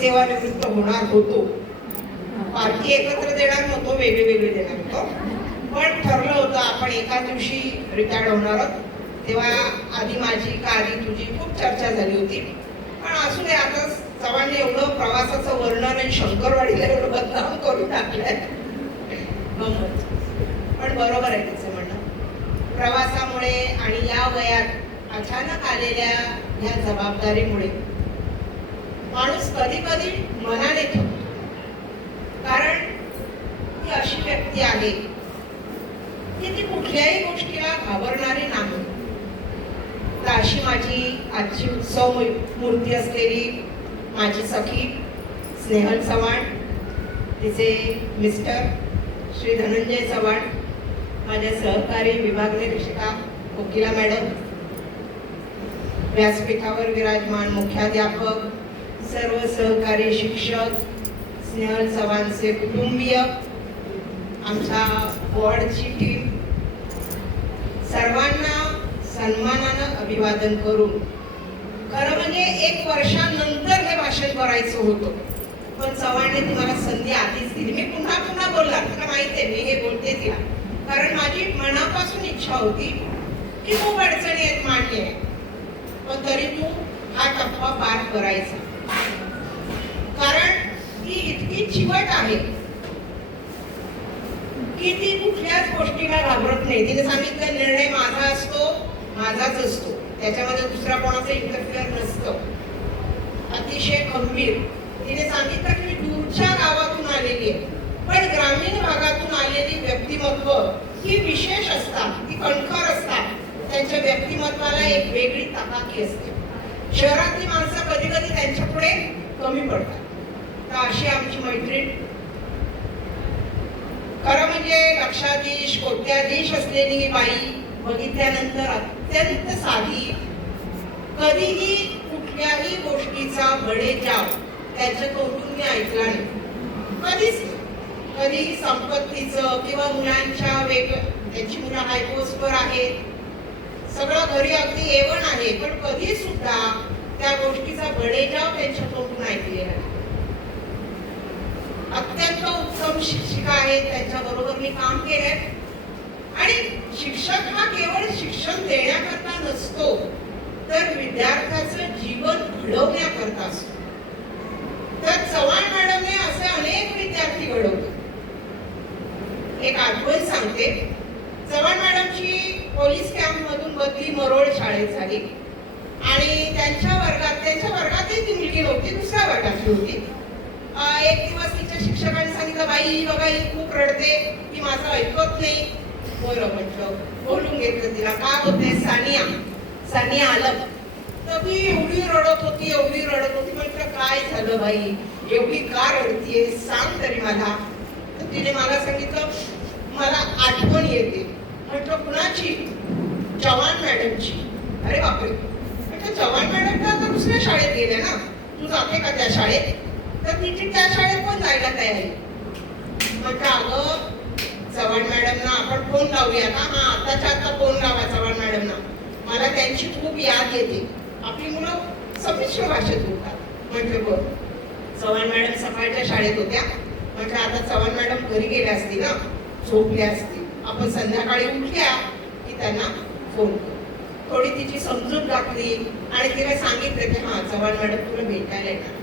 सेवानिवृत्त होणार होतो. पार्टी एकत्र देणार नव्हतो, वेगळे वेगळे देणार होतो, पण ठरलं होतं आपण एका दिवशी रिटायर्ड होणार आहोत. तेव्हा आधी माझी का आधी तुझी खूप चर्चा झाली होती. पण असू दे, आता चव्हाणने एवढं प्रवासाचं वर्णन आणि शंकरवाडीला एवढं बदनाम करून टाकलंय. पण बरोबर आहे त्याचं म्हणणं. प्रवासामुळे आणि या वयात अचानक आलेल्या ह्या जबाबदारीमुळे माणूस कधी कधी मनाने थकतो. कारण ती अशी व्यक्ती आहे की ती कुठल्याही गोष्टीला घाबरणारी नाही. तर अशी माझी आजची उत्सव मूर्ती असलेली माझी सखी स्नेहल चव्हाण, तिचे मिस्टर श्री धनंजय चव्हाण, माझ्या सहकारी विभाग निरीक्षिका कोकिला मॅडम, व्यासपीठावर विराजमान मुख्याध्यापक, सर्व सहकारी शिक्षक, स्नेहल चव्हाणचे कुटुंबीय, आमच्या वॉर्डची टीम, सर्वांना सन्मानानं अभिवादन करून, खरं म्हणजे 1 वर्षानंतर हे भाषण करायचं होतं, पण चव्हाणने ती मला संधी आधीच दिली. मी पुन्हा पुन्हा बोलणार, तुला माहिती आहे मी हे बोलते तिला, कारण माझी मनापासून इच्छा होती की खूप अडचणी आहेत, मान्य आहे, पण तरी तू हा टप्पा पार करायचा. कारण ती इतकी चिवट आहे की ती कुठल्याच गोष्टीला घाबरत नाही. तिने सांगितलं निर्णय माझा असतो, माझाच असतो, त्याच्यामध्ये दुसरा कोणाचा इंटरफिअर नसतं. अतिशय खंबीर. तिने सांगितलं की मी दूरच्या गावातून आलेली आहे, पण ग्रामीण भागातून आलेली व्यक्तिमत्व ही विशेष असतात, ती कणखर असतात. त्यांच्या व्यक्तिमत्वाला एक वेगळी ताकद असते. शहरातली माणसं कधी कधी त्यांच्या पुढे कमी पडतात. तर अशी आमची मैत्रीण, खरं म्हणजे लक्षाधीश कोट्याधीश असलेली ही बाई बघितल्यानंतर अत्यंत साधी, कधीही कुठल्याही गोष्टीचा बडेजाव त्याच्या तोंडून मी ऐकला नाही, कधीच. कधीही संपत्तीचं किंवा मुलांच्या त्यांची मुलं हायपोस्टवर आहेत, सगळं घरी अगदी एवन आहे, पण कधी सुद्धा त्या गोष्टीचा बडेजाव त्यांच्या तोंडून ऐकलेला नाही. अत्यंत उत्तम शिक्षिका आहेत, त्यांच्या बरोबर मी काम केलंय. आणि शिक्षक हा केवळ शिक्षण देण्याकरता नसतो, तर विद्यार्थ्याचं जीवन घडवण्याकरता असतो. तर चव्हाण मॅडमने असे अनेक विद्यार्थी घडवले. एक आठवण सांगते. चव्हाण मॅडमची पोलीस कॅम्प मधून बदली मरोळ शाळेत झाली आणि त्यांच्या वर्गातही ती मुलगी नव्हती, दुसऱ्या वर्गातली होती. एक दिवस तिच्या शिक्षकांनी सांगितलं, बाई बघा ही खूप रडते, ती माझं ऐकत नाही. बरं म्हटलं, बोलून घेतलं तिला. का होते? सानिया आलं. तर ती एवढी रडत होती. म्हटलं काय झालं बाई, एवढी का रडतीये, सांग तरी मला. तर तिने मला सांगितलं, मला आठवण येते. म्हटलं कुणाची? चव्हाण मॅडमची. अरे बापरे. म्हटलं चव्हाण मॅडम तर आता दुसऱ्या शाळेत गेल्या ना, तू जाते का त्या शाळेत? तर तिची त्या शाळेत पण जायला तयारी. म्हटलं अगं चव्हाण मॅडमना आपण फोन लावूया का? हा आताच्या आता फोन लावा चव्हाण मॅडमना, मला त्यांची खूप याद येते. आपली मुलं संमिश्र भाषेत बोलतात. म्हटलं बरं. चव्हाण मॅडम सकाळच्या शाळेत होत्या. म्हटलं आता चव्हाण मॅडम घरी गेल्या असतील ना, झोपल्या असतील, आपण संध्याकाळी उठल्या की त्यांना फोन करू. थोडी तिची समजूत घातली आणि तिला सांगितलं की हा चव्हाण मॅडम तुला भेटायला येणार.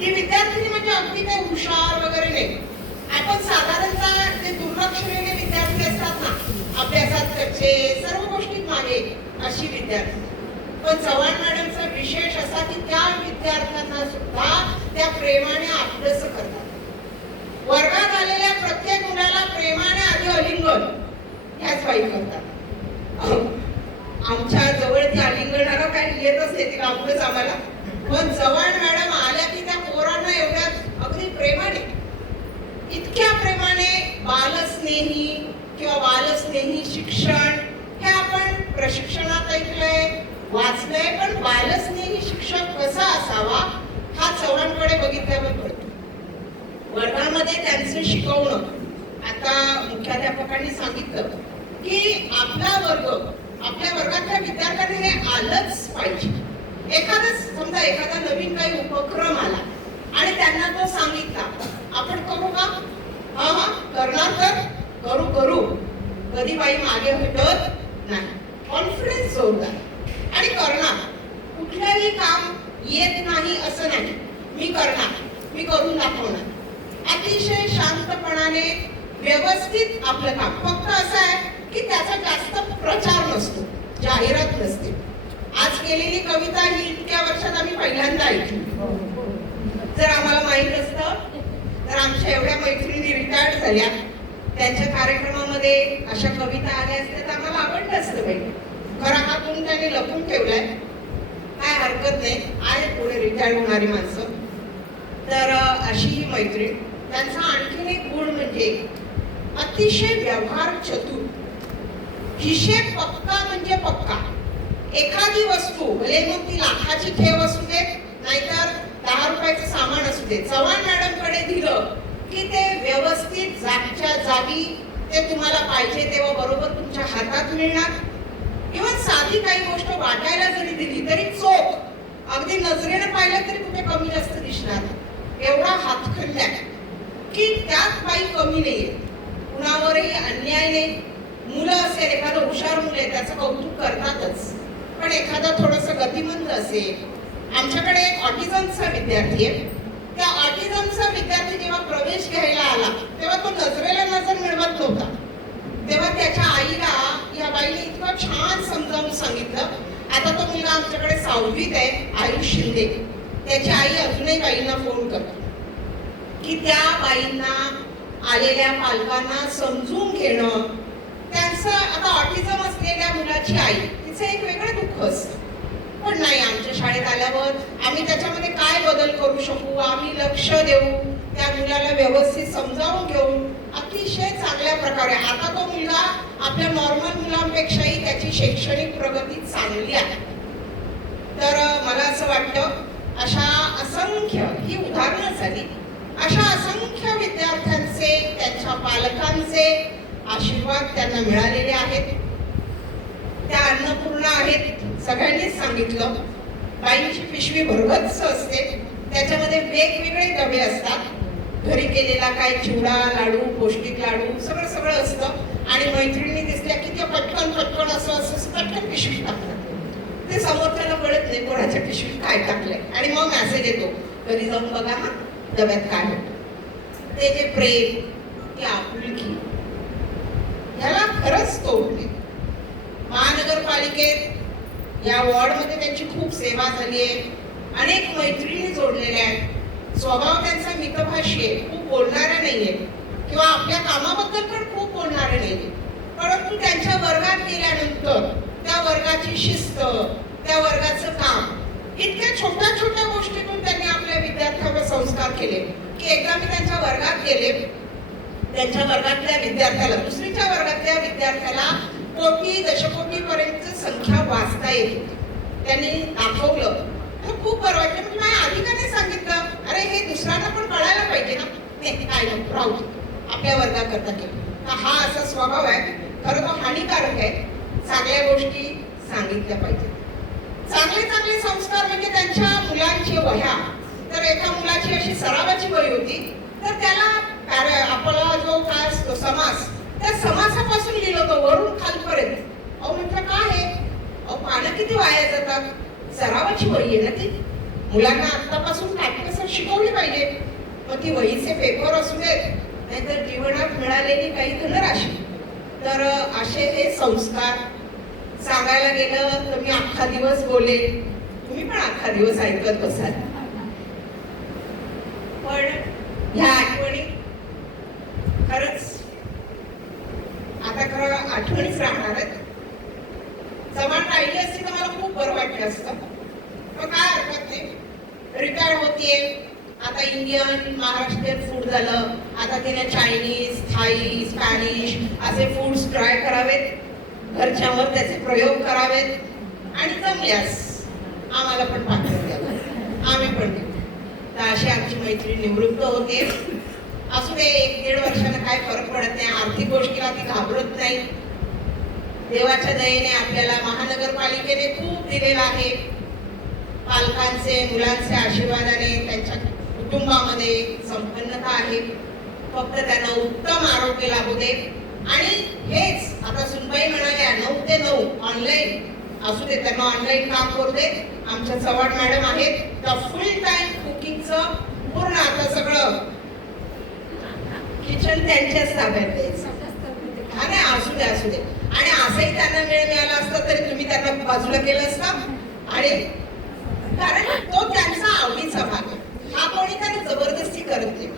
ती विद्यार्थिनी म्हणजे अगदी काही हुशार वगैरे नाही. आपण साधारणतः जे दुर्लक्षलेले विद्यार्थी असतात ना, अभ्यासात कच्चे, सर्व गोष्टीत मागे, अशी विद्यार्थी. पण चव्हाण मॅडमचा विशेष असा की त्या विद्यार्थ्यांना सुद्धा त्या प्रेमाने आपलंसं करतात. वर्गात आलेल्या प्रत्येक मुलाला प्रेमाने आधी अलिंगन ह्याच बाई करतात. आमच्या जवळ ती अलिंगनाला काही येतच नाही, ती कापूनच आम्हाला. पण चव्हाण मॅडम आल्या की त्या पोरांना एवढ्या अगदी प्रेमाने, इतक्या प्रेमाने बालस्नेही किंवा बालस्नेही शिक्षण हे आपण प्रशिक्षणात ऐकलंय, वाचलंय, पण बालस्नेही शिक्षक कसा असावा हा चव्हाणकडे बघितल्यावर कळतो. वर्गामध्ये त्यांचं शिकवणं, आता मुख्याध्यापकांनी सांगितलं की आपला वर्ग, आपल्या वर्गातल्या विद्यार्थ्यांनी हे आलंच पाहिजे. समजा एखादा नवीन काही उपक्रम आला आणि बाई मागे हटत नाही, कॉन्फिडन्स जोरदार आणि करणार. कुठलंही काम येत नाही असं नाही, मी करणार, मी करून दाखवणार. अतिशय शांतपणाने व्यवस्थित आपलं काम. फक्त असं आहे की त्याचा जास्त प्रचार नसतो, जाहिरात नसते. आज केलेली कविता ही इतक्या वर्षात आम्ही पहिल्यांदा ऐकली. जर आम्हाला माहित असतं तर आमच्या एवढ्या मैत्रिणी रिटायर्ड झाल्या, त्यांच्या कार्यक्रमामध्ये अशा कविता आल्या असत्या तर आम्हाला आवडलं असतं पाहिजे. खरा हा गुण त्यांनी लपून ठेवलाय, काय हरकत नाही, आहे पुढे रिटायर्ड होणारी माणसं. तर अशी ही मैत्रीण. त्यांचा आणखीन एक गुण म्हणजे अतिशय व्यवहार चतुर, हिशेब पक्का म्हणजे पक्का. एखादी वस्तू भले मग ती लाखाची ठेव असू दे नाहीतर 10 रुपयाचं सामान असू दे, चव्हाण मॅडम कडे दिलं की ते व्यवस्थित जागच्या जागी ते तुम्हाला पाहिजे तेव्हा बरोबर तुमच्या हातात मिळणार. किंवा साधी काही गोष्ट वाटायला जरी दिली तरी चोख, अगदी नजरेनं पाहिलं तरी कुठे कमी जास्त दिसणार. एवढा हातखंड्या की त्यात काही कमी नाहीये, कुणावरही अन्याय नाही. मुलं असेल, एखादं हुशार मुलं आहे त्याचं कौतुक करतातच, पण एखादा थोडंसं गतिमंद असेल. आमच्याकडे एक ऑटिझमचा विद्यार्थी आहे. त्या ऑटिझमचा विद्यार्थी जेव्हा प्रवेश घ्यायला आला तेव्हा तो नजरेला नजर मिळवत नव्हता. तेव्हा त्याच्या आईला या बाईने इतकं छान समजावून सांगितलं. आता तो मुलगा आमच्याकडे 6वीत आहे, आयुष शिंदे. त्याची आई अजूनही बाईंना फोन करते की त्या बाईंना आलेल्या पालकांना समजून घेणं. त्यांचं आता ऑटिझम असलेल्या मुलाची आई, तिचं एक वेगळं दुःख असतं. पण नाही, आमच्या शाळेत आल्यावर आम्ही त्याच्यामध्ये काय बदल करू शकू, आम्ही लक्ष देऊ, त्या मुलाला व्यवस्थित समजावून घेऊ. अतिशय चांगल्या प्रकारे आता तो मुलगा आपल्या नॉर्मल मुलांपेक्षाही त्याची शैक्षणिक प्रगती चांगली आहे. तर मला असं वाटतं अशा असंख्य, ही उदाहरणं झाली, अशा असंख्य विद्यार्थ्यांचे, त्यांच्या पालकांचे आशीर्वाद त्यांना मिळालेले आहेत. त्या अन्नपूर्णा आहेत, सगळ्यांनीच सांगितलं. बाईंची पिशवी भरगच्च असते, त्याच्यामध्ये वेगवेगळे डबे असतात. घरी केलेला काय चिवडा, लाडू, पौष्टिक लाडू, सगळं सगळं असतं. आणि मैत्रिणी दिसल्या की ते पटकन पटकन असं पटकन पिशवी टाकतात. ते समोरच्याला कळत नाही कोणाच्या पिशवीत काय टाकलंय, आणि मग मेसेज येतो, घरी जाऊन बघा हा डब्यात काय होतं. ते जे प्रेम, ती आपुलकी, ह्याला खरंच तोड नाही. महानगरपालिकेत या वॉर्डमध्ये त्यांची खूप सेवा झाली आहे. अनेक मैत्रिणी जोडलेल्या आहेत. स्वभाव त्यांचा मितभाषी आहे, खूप बोलणाऱ्या नाहीये किंवा आपल्या कामाबद्दल पण खूप बोलणारे नाहीये. परंतु त्यांच्या वर्गात गेल्यानंतर त्या वर्गाची शिस्त, त्या वर्गाचं काम, इतक्या छोट्या छोट्या गोष्टीतून त्यांनी आपल्या विद्यार्थ्यांवर संस्कार केले की एकदा मी त्यांच्या वर्गात गेले, त्यांच्या वर्गातल्या विद्यार्थ्याला, दुसरीच्या वर्गातल्या विद्यार्थ्याला कोटी दशकोटीपर्यंत संख्या वाचता येते. त्यांनी दाखवलं, खूप बरं वाटलं. म्हणजे माझ्या आधी का नाही सांगितलं, अरे हे दुसऱ्यांना पण कळायला पाहिजे ना. नाही, काय नको, राहू दे, आपल्या वर्गाकरता केलं. हा असा स्वभाव आहे, खरं तो हानिकारक आहे. चांगल्या गोष्टी सांगितल्या पाहिजे. चांगले चांगले संस्कार म्हणजे त्यांच्या मुलांची वह्या. तर एका मुलाची अशी सरावाची वही होती, तर त्याला आपला जो काय असतो समास, त्या समासापासून लिहिलं होतं वरून खालपर्यंत. अहो म्हटलं काय आहे, अहो पानं किती वाया जातात. सरावाची वही आहे ना ती, मुलांना आतापासून काटकसर शिकवली पाहिजे. मग ती वहीचे पेपर असू देत, नाहीतर जीवनात मिळालेली काही धनराशी. तर असे हे संस्कार सांगायला गेलं तर मी अख्खा दिवस बोलेन, तुम्ही पण अख्खा दिवस ऐकत बसाल. पण ह्या आठवणी खरंच आता खरं आठवणीच राहणार आहेत. जमान राहिली असती तर मला खूप बरं वाटलं असतं, पण काय हरकत नाही. रिटायर होतीये, आता इंडियन महाराष्ट्रीयन फूड झालं, आता तिने चायनीज, थाई, स्पॅनिश असे फूड्स ट्राय करावेत, घरच्यावर त्याचे प्रयोग करावेत, आणि जमल्यास आम्हाला पण पाठवून द्यावं, आम्ही पण देऊ. तर अशी आमची मैत्री निवृत्त होते. असू दे, 1-1.5 वर्षानं काय फरक पडत नाही. आर्थिक गोष्टीला ती घाबरत नाही. देवाच्या दयेने आपल्याला महानगरपालिकेने खूप दिलेलं आहे. पालकांचे, मुलांचे आशीर्वादाने त्यांच्या कुटुंबामध्ये संपन्नता आहे. फक्त त्यांना उत्तम आरोग्य लाभू दे, आणि हेच आता सुनबाई म्हणाल्या 9 ते 9 ऑनलाईन असू दे, त्यांना ऑनलाईन काम करू दे. आमच्या चव्हाण मॅडम आहेत त्या फुल टाइम कुकिंगचं पूर्ण आता सगळं किचन त्यांच्याच ताब्यात द्यायचं. हा नाही, असू दे असू दे. आणि असंही त्यांना वेळ मिळाला असता तरी तुम्ही त्यांना बाजूला केलं असतं. आणि कारण तो त्यांचा आवडीचा भाग आहे, हा कोणी त्यांनी जबरदस्ती करत नाही.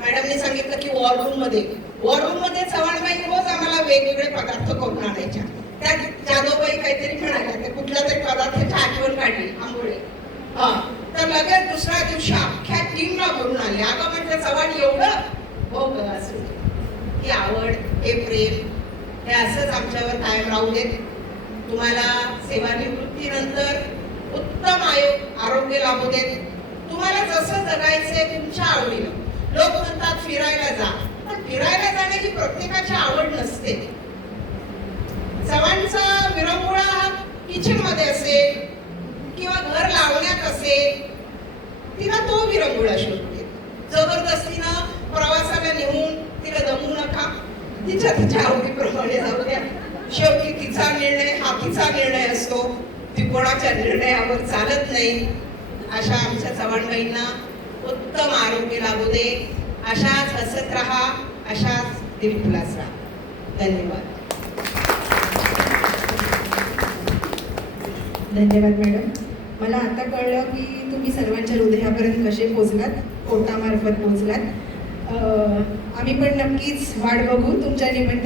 मॅडमने सांगितलं की वॉर रूम मध्ये चव्हाणबाई रोज आम्हाला वेगवेगळे पदार्थ करून आणायच्या. त्या जाधवबाई काहीतरी म्हणाल्या, त्या कुठल्या तरी पदार्थाची आठवण काढली, आंबोळे. तर लगेच दुसऱ्या दिवशी अख्ख्या टीमला भरून आले. अगं म्हटलं चव्हाण एवढं हो ग, असं ही आवड, हे प्रेम, हे असंच आमच्यावर कायम राहू देत. तुम्हाला सेवानिवृत्तीनंतर उत्तम आरोग्य लाभू देत. तुम्हाला जसं जगायचंय तुमच्या आवडीनं. लोक म्हणतात फिरायला जा, पण फिरायला जाणे ही प्रत्येकाची आवड नसते. चव्हाणचा विरंगुळा हा किचन मध्ये असेल किंवा घर लावण्यात असेल, तिला तो विरंगुळा शोधते. जबरदस्तीनं प्रवासाला नेऊन तिला दमवू नका. तिच्या आवडीप्रमाणे जाऊ द्या. शेवटी तिचा निर्णय हा तिचा निर्णय असतो, ती कोणाच्या निर्णयावर चालत नाही. अशा आमच्या चव्हाणबाईंना उत्तम आरोग्य लाभू दे. अशाच हसत राहा, अशाच दिलखुलास राहा. धन्यवाद. धन्यवाद मॅडम. मला आता कळलं की तुम्ही सर्वांच्या हृदयापर्यंत कसे पोहोचलात, कोर्टामार्फत पोहोचलात. आम्ही पण नक्कीच वाट बघू तुमच्या निमित्त